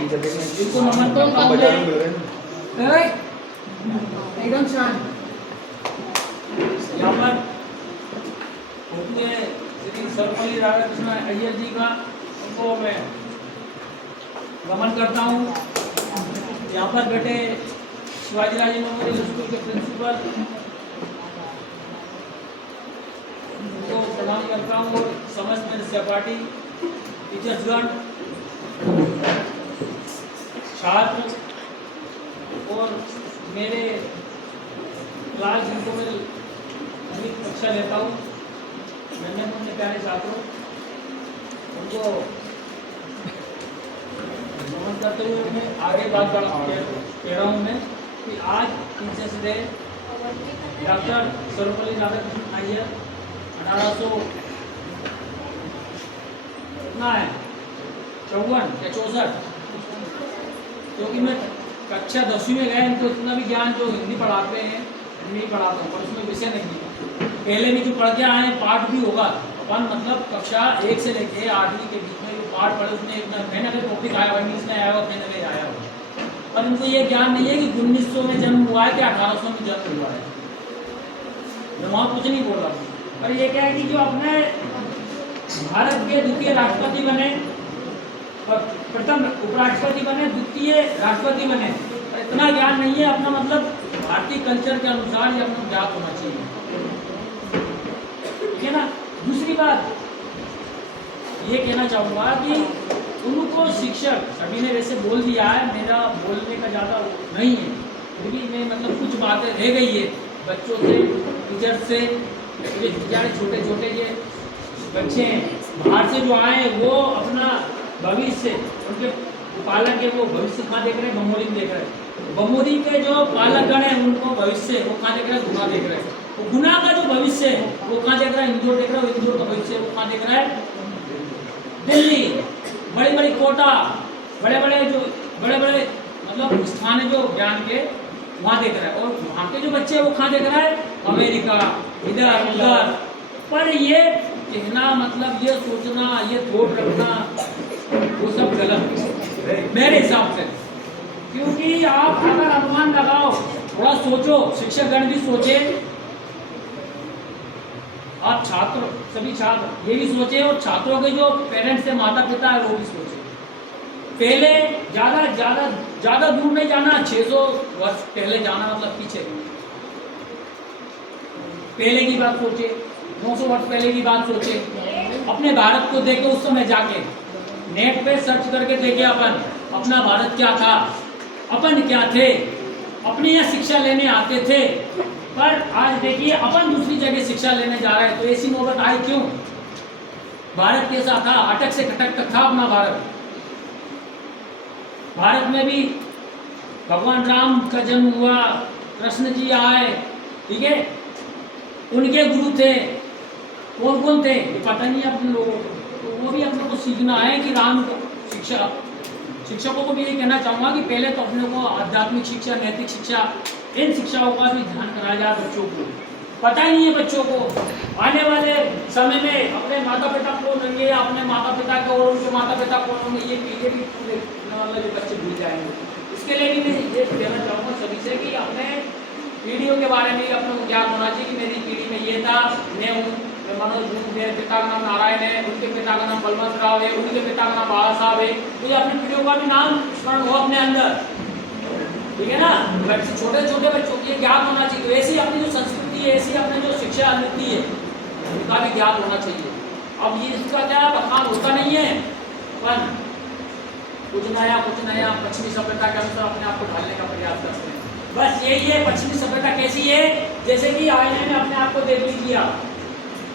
इनको नमन एकदम शांत। यहाँ पर उनके श्री सर्वपल्ली राधाकृष्ण अय्यर जी का उनको मैं नमन करता हूँ। यहाँ पर बैठे शिवाजी राजे मेमोरियल स्कूल के प्रिंसिपल उनको प्रणाम करता हूँ और समस्त मेरे सहपाठी टीचर्सगण, छात्र और मेरे क्लास जिनको मैं कक्षा लेता हूँ, मैंने अपने प्यारे छात्रों उनको नमन करते हुए मैं आगे बात कह रहा हूँ मैं कि आज teachers day doctor Sarvepalli Radhakrishna Iyer 1854 या 64, क्योंकि मैं कक्षा 10वीं में गए तो इतना भी ज्ञान जो हिंदी पढ़ाते हैं हिंदी पढ़ाता हूँ, पर उसमें विषय नहीं है। पहले भी जो पढ़ के आए पाठ भी होगा अपन, मतलब कक्षा 1 से लेके 8वीं के बीच में जो पाठ पढ़े उसमें इतना कहीं ना कहीं टॉपिक आया हुआ, इंग्लिश में आया हुआ, कहीं ना कहीं आया हुआ, पर उनको ये ज्ञान नहीं है कि 1900 में जन्म हुआ है कि 1800 में जन्म हुआ है। मैं वहाँ कुछ नहीं बोल रहा हूँ, पर ये क्या है कि जो अपने भारत के द्वितीय राष्ट्रपति बने, प्रथम उपराष्ट्रपति बने, द्वितीय राष्ट्रपति बने, इतना ज्ञान नहीं है अपना, मतलब भारतीय कल्चर के अनुसार ये अपना ज्ञात होना चाहिए, ठीक है ना। दूसरी बात ये कहना चाहूँगा कि उनको शिक्षक, सभी ने वैसे बोल दिया है, मेरा बोलने का ज़्यादा नहीं है, क्योंकि मैं मतलब कुछ बातें रह गई है बच्चों से, टीचर से, ये छोटे छोटे ये बच्चे हैं बाहर से जो आए वो अपना भविष्य, उनके पालक है वो भविष्य कहाँ देख रहे हैं, बमोरी में देख रहे हैं। बमोरी के जो पालकगण है उनको भविष्य वो कहाँ देख रहे हैं, गुना देख रहे हैं। तो गुना का जो भविष्य है वो कहाँ देख रहा है, इंदौर देख रहा है। इंदौर का भविष्य वो कहाँ देख रहा है, दिल्ली, बड़ी बड़ी कोटा, बड़े बड़े मतलब स्थान है जो ज्ञान के, वहाँ देख रहा है। और वहाँ के जो बच्चे वो कहाँ देख रहा है, अमेरिका, इधर उधर। पर ये कहना मतलब ये सोचना, ये थोट रखना, वो सब गलत है मेरे हिसाब से। क्योंकि आप अगर अनुमान लगाओ, थोड़ा सोचो, शिक्षकगण भी सोचे, आप छात्र, सभी छात्र ये भी सोचे, और छात्रों के जो पेरेंट्स है, माता पिता है, वो भी सोचे। पहले ज्यादा दूर नहीं जाना, 600 वर्ष पहले जाना, मतलब पीछे पहले की बात सोचे, 900 वर्ष पहले की बात सोचे, अपने भारत को देखे, उस समय जाके नेट पे सर्च करके देखे अपन अपना भारत क्या था, अपन क्या थे, अपने यहाँ शिक्षा लेने आते थे। पर आज देखिए अपन दूसरी जगह शिक्षा लेने जा रहे हैं, तो ऐसी नौबत आई क्यों। भारत कैसा था, अटक से खटक तक था अपना भारत। भारत में भी भगवान राम का जन्म हुआ, कृष्ण जी आए, ठीक है, उनके गुरु थे, कौन कौन थे ये पता नहीं है अपने लोगों को, तो वो भी अपने को सीखना है कि राम को शिक्षकों को भी ये कहना चाहूँगा कि पहले तो अपने को आध्यात्मिक शिक्षा, नैतिक शिक्षा, इन शिक्षाओं का भी ध्यान कराया जाए। बच्चों को पता ही नहीं है, बच्चों को आने वाले समय में अपने माता पिता कौन होंगे, अपने माता पिता के और उनके माता पिता कौन होंगे, ये भी पूरे वाले बच्चे भूल जाएंगे। इसके लिए भी मैं ये कहना चाहूँगा सभी से कि अपने पीढ़ियों के बारे में अपने को ज्ञान होना चाहिए कि मेरी पीढ़ी में ये था, मैं हूँ, मनोज हूँ, मेरे पिता का नाम नारायण है, उनके पिता का नाम बलवंत राव है, उनके पिता का नाम बाबा साहब है, मुझे अपनी पीढ़ियों का भी नाम स्मरण हो अपने अंदर, ठीक है ना। छोटे छोटे बच्चों को ज्ञान होना चाहिए। तो ऐसी अपनी जो संस्कृति है, ऐसी अपनी जो शिक्षा नीति है, उनका भी ज्ञान होना चाहिए। अब ये इसका क्या बखान होता नहीं है, पर कुछ नया पश्चिमी सभ्यता के अनुसार अपने आप को ढालने का प्रयास करते हैं। बस यही है, पश्चिमी सभ्यता कैसी है, जैसे कि आईने में अपने आप को देख लीजिए।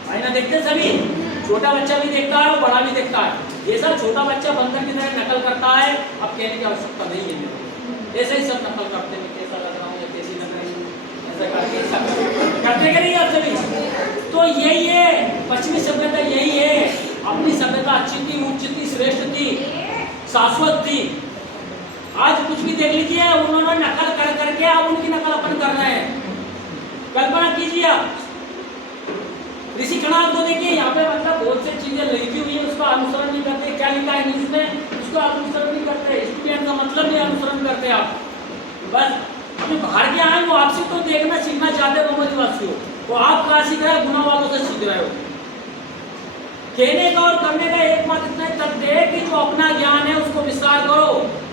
आईना देखते सभी, छोटा बच्चा भी देखता है और बड़ा भी देखता है। जैसा छोटा बच्चा बंदर की तरह नकल करता है, अब कहने की आवश्यकता नहीं है, ऐसे ही सब नकल करते हैं, कैसा लग रहा हूँ या कैसी लग रही हूँ, ऐसा करते करेंगे आप सभी। तो यही है पश्चिमी सभ्यता, यही है। अपनी सभ्यता अच्छी थी, उच्च थी, श्रेष्ठ थी, शाश्वत थी। आज कुछ भी देख लीजिए, उन्होंने नकल कर करके आप उनकी नकल अपन कर रहे हैं। कल्पना कीजिए आप, ऋषि कणाद को देखिए, यहाँ पे मतलब बहुत सी चीजें लिखी हुई है, उसका अनुसरण नहीं करते। क्या लिखा है न्यूज में, उसका अनुसरण नहीं करते। स्टूडेंट नहीं अनुसरण करते आप। बस अपने बाहर के आए वो आपसे तो देखना सीखना चाहते हो ब्रह्मनिवासी हो, वो आप कहाँ सीख रहे हो? गुना वालों से सीख रहे हो। कहने का और करने का एक बात इतना ही तथ्य है कि जो अपना ज्ञान है उसको विस्तार करो।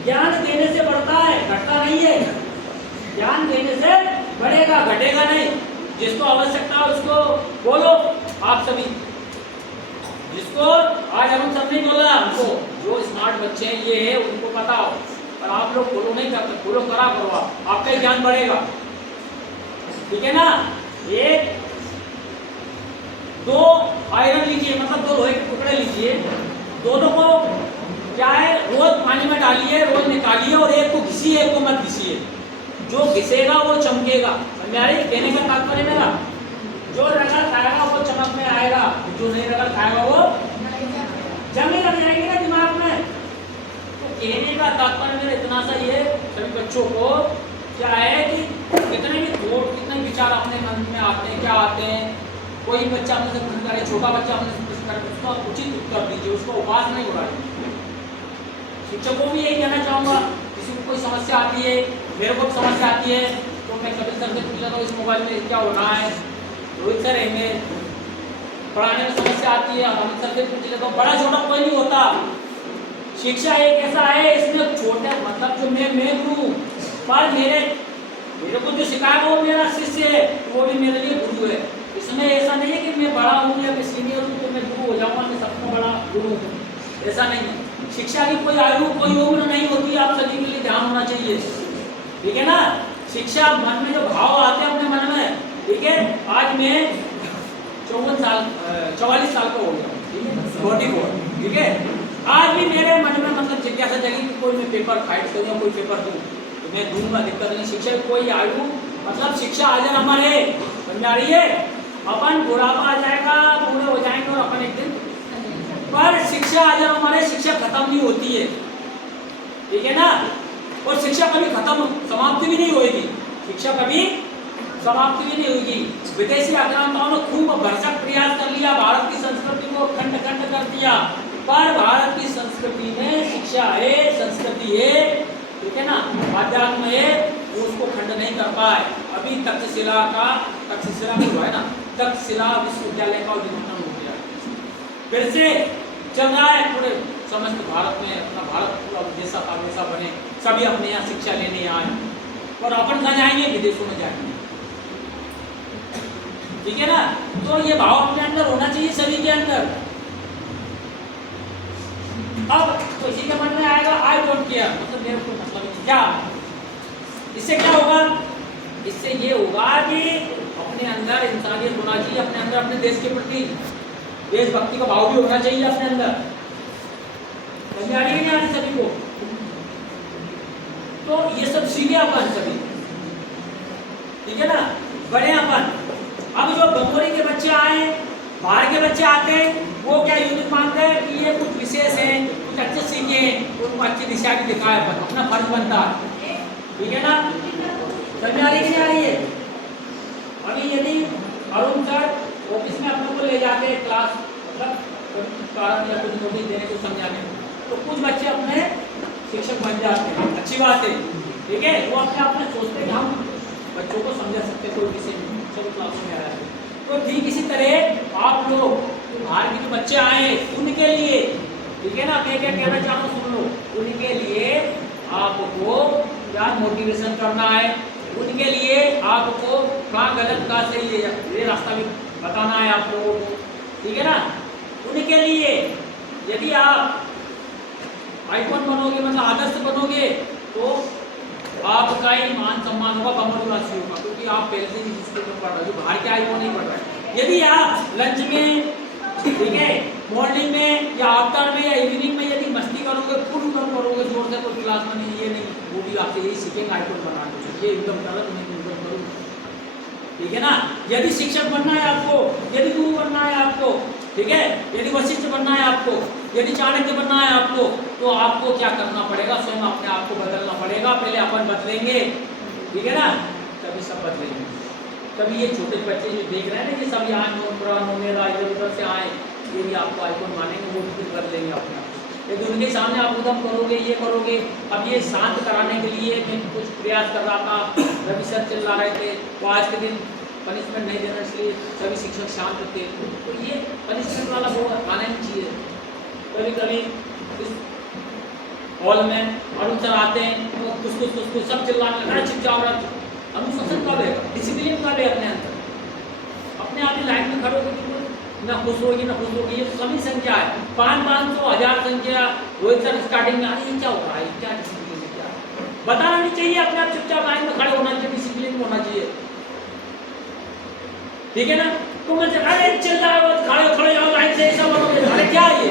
ज्ञान देने से बढ़ता है, घटता नहीं है। ज्ञान देने से बढ़ेगा, घटेगा नहीं। जिसको आवश्यकता है उसको बोलो। आप सभी जिसको आज हम सब नहीं बोला, हमको जो स्मार्ट बच्चे हैं ये है उनको पता हो, पर आप लोग फॉलो नहीं करते। फॉलो करा करो, आपका ही ज्ञान बढ़ेगा। ठीक है ना? एक दो आयरन लीजिए, मतलब दो लोहे के टुकड़े लीजिए, दोनों को क्या है रोज पानी में डालिए, रोज निकालिए और एक को घिसिए, एक को मत घिसिए। जो घिसेगा वो चमकेगा। मेरे कहने का तात्पर्य मेरा, जो रगड़ खाएगा वो चमक में आएगा, जो नहीं रगड़ खाएगा वो जंग लग जाएगी ना दिमाग में। तो कहने का तात्पर्य मेरा इतना सा ये सभी बच्चों को क्या है कि कितने भी थॉट, कितने विचार अपने मन में आते हैं, क्या आते हैं, कोई बच्चा अपने से प्रश्न करे, छोटा बच्चा अपने से प्रश्न करे, उसका उचित उत्तर दीजिए, उसको उपास नहीं उड़ाइए। शिक्षकों को भी यही कहना चाहूँगा, किसी को कोई समस्या आती है, मेरे को समस्या आती है तो मैं कपिल सर से पूछ लेता हूँ इस मोबाइल में क्या होना है, रोहित सर रहेंगे। पढ़ाने में समस्या आती है, अमित सर से पूछ लेता हूँ। बड़ा छोटा कोई नहीं होता। शिक्षा एक ऐसा है, इसमें छोटे मतलब जो मैं गुरु, पर मेरे को जो सिखाएगा वो मेरा शिष्य है, वो भी मेरे लिए गुरु है। इसमें ऐसा नहीं है कि मैं बड़ा हूँ या मैं सीनियर हूँ तो मैं गुरु हो जाऊँगा, मैं सबसे बड़ा गुरु हूँ, ऐसा नहीं है। शिक्षा की कोई आयु, कोई उम्र नहीं होती। आप सभी के लिए ध्यान होना चाहिए। ठीक है ना? शिक्षा मन में जो भाव आते हैं अपने मन में, ठीक है। आज मैं 44 साल का हो गया, ठीक है, 44, ठीक है। आज भी मेरे मन में मतलब जिज्ञासा जगी कि कोई मैं पेपर फाइट करूँ, कोई पेपर दूँ तो मैं दूंगा, दिक्कत नहीं। शिक्षा की कोई आयु मतलब शिक्षा आज हमारे समझ आ रही है। अपन बुढ़ापा आ जाएगा, बूढ़े हो जाएंगे और अपन एक दिन, पर शिक्षा आज हमारे शिक्षा खत्म नहीं होती है। ठीक है ना? और शिक्षा कभी खत्म समाप्ति भी नहीं होगी। शिक्षा कभी समाप्ति भी नहीं होगी। विदेशी आक्रांताओं ने खूब भरसक प्रयास कर लिया, भारत की संस्कृति को खंड खंड कर दिया, पर भारत की संस्कृति में शिक्षा है, संस्कृति है, ठीक है ना, अध्यात्म है, वो उसको खंड नहीं कर पाए। अभी तक्षशिला जो है ना, तक्षशिला विश्वविद्यालय का उद्घाटन हो गया, फिर से चल रहा है पूरे समस्त भारत में। अपना भारत पूरा जैसा था वैसा बने, सभी अपने यहाँ शिक्षा लेने आए, और अपन कहाँ जाएंगे? विदेशों में जाएंगे। ठीक है ना? तो ये भाव अपने अंदर होना चाहिए, सभी के अंदर। अब तो इसी के मन में आएगा आई डोंट केयर, मतलब मेरे को मतलब नहीं। क्या इससे क्या होगा? इससे ये होगा कि अपने अंदर इंसानियत होना चाहिए, अपने अंदर अपने देश के प्रति देशभक्ति का भाव भी होना चाहिए अपने अंदर। समझ आ रही है नहीं आ रही सभी को? तो ये सब सीखे अपन सभी, ठीक है ना, बड़े अपन। अब जो बंगोरी के बच्चे आए, बाहर के बच्चे आते हैं, वो क्या यूनिक मानते हैं कि ये कुछ विशेष है, कुछ अच्छे सीखे हैं, उनको अच्छी दिशा भी दिखाए, अपन अपना फर्ज बनता है। ठीक है ना? समझ आ रही है नहीं आ रही है? अभी यदि अरुण सर ऑफिस में अपने को ले जाते हैं क्लास, मतलब कारण या कुछ नोटिस देने को समझाने, तो कुछ बच्चे अपने शिक्षक बन जाते हैं, अच्छी बात है। ठीक है? वो अपने आप में सोचते हैं कि हम बच्चों को समझा सकते कोई विषय चलो क्लास में आया है। तो ठीक इसी तरह आप लोग बाहर के जो बच्चे आए उनके लिए, ठीक है ना, मैं क्या कहना चाहता हूँ सुन लो, उनके लिए आपको क्या मोटिवेशन करना है, उनके लिए आपको कहाँ गलत कहाँ सही है ये रास्ता भी बताना है आप लोगों को। ठीक है ना? उनके लिए यदि आप आइकॉन बनोगे, मतलब आदर्श बनोगे, तो आपका ही मान सम्मान होगा बंगोली वासियों का, क्योंकि आप पहले से ही स्कूल में पढ़ रहे हो, जो बाहर के आए वो नहीं पढ़ रहे। यदि आप लंच में, ठीक है, मॉर्निंग में या आफ्टर में या इवनिंग में यदि मस्ती करोगे, फुल करोगे जोर से, कोई क्लास में नहीं, ये नहीं, वो भी आपसे यही सीखेंगे आइकॉन बनाने, ये एकदम गलत नहीं, एकदम करो। ठीक है ना? यदि शिक्षक बनना है आपको, यदि गुरु बनना है आपको, ठीक है, यदि वशिष्ठ बनना है आपको, यदि चाणक्य बनना है आपको, तो आपको क्या करना पड़ेगा? स्वयं अपने आप को बदलना पड़ेगा। पहले अपन बदलेंगे, ठीक है ना, तभी सब बदलेंगे। तभी ये छोटे बच्चे जो देख रहे हैं ना, ये सब यहाँ नोट पुराना इधर उधर से आए, ये भी आपको आइकॉन मानेंगे, वो फिर बदलेंगे अपने आप। लेकिन उनके सामने आप उधम करोगे, ये करोगे। अब ये शांत कराने के लिए मैं कुछ प्रयास कर रहा था, रवि सर चिल्ला रहे थे, तो आज के दिन पनिशमेंट नहीं देना, इसलिए सभी शिक्षक शांत थे। तो ये पनिशमेंट वाला वो आना नहीं चाहिए। कभी कभी इस हॉल में अरुण सर आते हैं तो कुछ सब चिल्लाने लगा, छिप जाओ रहा। अनुशासन कब है, डिसिप्लिन कब है अपने अंदर? अपने आप ही लाइन में खड़े होकर ना खुश होगी ना खुश होगी, ये सभी संख्या है, 500 1000 संख्या। रोहित सर स्टार्टिंग में अरे क्या हो रहा है, क्या डिसिप्लिन है, क्या बताना नहीं चाहिए, अपने आप चुपचाप लाइन में खड़े होना चाहिए, डिसिप्लिन होना चाहिए, ठीक है ना। तो मैं अरे चिल्ला खड़े जाओ लाइन से, ऐसा बोलोगे, अरे क्या ये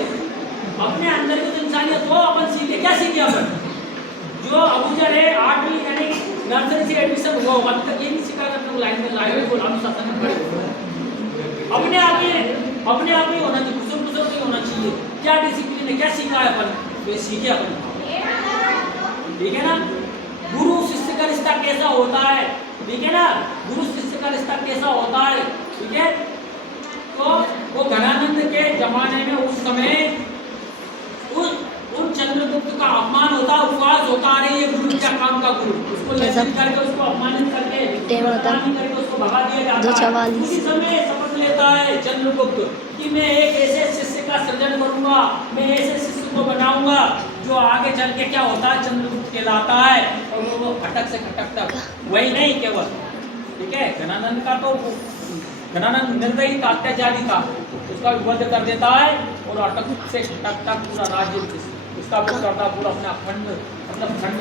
अपने अंदर की तो इंसानियत हो, अपन सीखे क्या सीखे अपन? जो अबूजर है 8वीं यानी नर्सरी से एडमिशन हुआ, अब तक ये नहीं सीखा कि लाइन में लाइन में अनुशासन में खड़े हो। अपने आप ही होना चाहिए, खुसर नहीं होना चाहिए। क्या डिसिप्लिन है, क्या सीखा है अपन, ये सीखे अपन, ठीक है ना। गुरु शिष्य का रिश्ता कैसा होता है, ठीक है ना, गुरु शिष्य का रिश्ता कैसा होता है, ठीक है। तो वो घनानंद के जमाने में उस समय उन चंद्रगुप्त का अपमान होता, उपवास होता, अरे ये गुरु क्या काम का गुरु, उसको लज्जित करके, उसको अपमानित करके उसको भगा दिया जाता है। उसी समय शपथ लेता है चंद्रगुप्त कि मैं एक ऐसे शिष्य का सृजन करूंगा, मैं ऐसे शिष्य को बनाऊंगा जो आगे चल के क्या होता है, चंद्रगुप्त कहलाता है। और वो खटक से खटक तक वही नहीं केवल, ठीक है, घनानंद का तो घनानंद निर्दयी था, अत्याचारी था, उसका वध कर देता है और अटक से खटक तक पूरा राज्य उसका वध करता, पूरा अपना अखंड मतलब खंड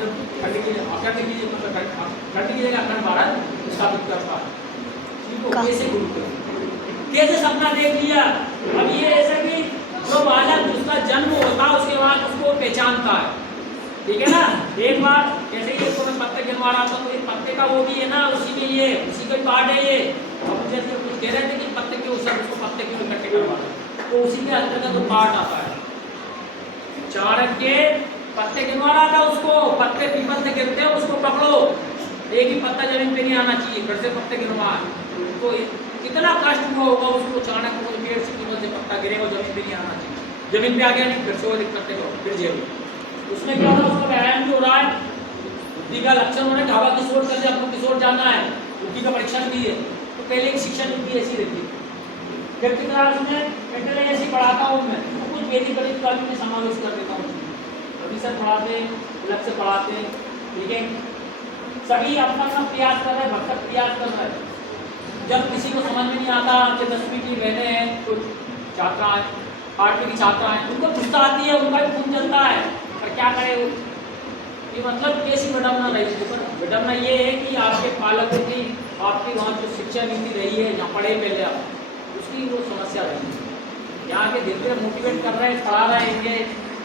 की जगह अखंड भारत स्थापित करता है। कैसे गुरु कैसे सपना देख लिया। अब ये ऐसा कि जो बालक उसका जन्म होता है उसके बाद उसको पहचानता है, ठीक है ना। एक बार जैसे ही इसको मैं पत्ते गिनवा रहा था, तो एक पत्ते का वो भी है ना, उसी में ये उसी का पार्ट है ये। अब जैसे कुछ कह रहे थे कि पत्ते के उसको पत्ते क्यों इकट्ठे करवा रहे, तो उसी के अंदर का तो पार्ट आता है। चाणक्य पत्ते गिनवा रहा था, उसको पत्ते पीपल से गिरते हैं, उसको पकड़ो, एक ही पत्ता जमीन पे नहीं आना चाहिए, फिर से पत्ते गिनवा, तो कितना कष्ट हुआ होगा उसको। चाणक्य को पेड़ से पीपल से पत्ता गिरेगा, जमीन पे नहीं आना चाहिए, जमीन पे आ गया नहीं, फिर से वो दिक्कत है, फिर जेल। उसमें क्या होगा, उसका व्यायाम भी हो रहा है, बुद्धि का लक्षण होने ढाबा किशोर कर दिया, आपको किशोर जाना है, बुद्धि का परीक्षण भी है, तो पहले की शिक्षा नीति ऐसी रहती है। फिर की क्लास में पहले ऐसी पढ़ाता हूँ मैं, तो कुछ वेदिक गणित का भी मैं समावेश कर देता हूँ, अभी सर पढ़ाते अलग से पढ़ाते, ठीक है। सभी अपना अपना प्रयास कर रहे हैं, भरसक प्रयास कर रहे हैं। जब किसी को समझ में नहीं आता, कि 10वीं की बहनें हैं, कुछ छात्राएं 8वीं की छात्राएं, उनको गुस्सा आती है, उनका भी खून चलता है, पर क्या करे वो, ये मतलब कैसी विडम्बना रही। विडम्बना ये है कि आपके पालकों की, आपकी वहाँ जो शिक्षा नीति रही है, जहाँ पढ़े पहले आप, उसकी वो समस्या रही है। यहाँ के धीरे धीरे मोटिवेट कर रहे हैं, पढ़ा रहे हैं,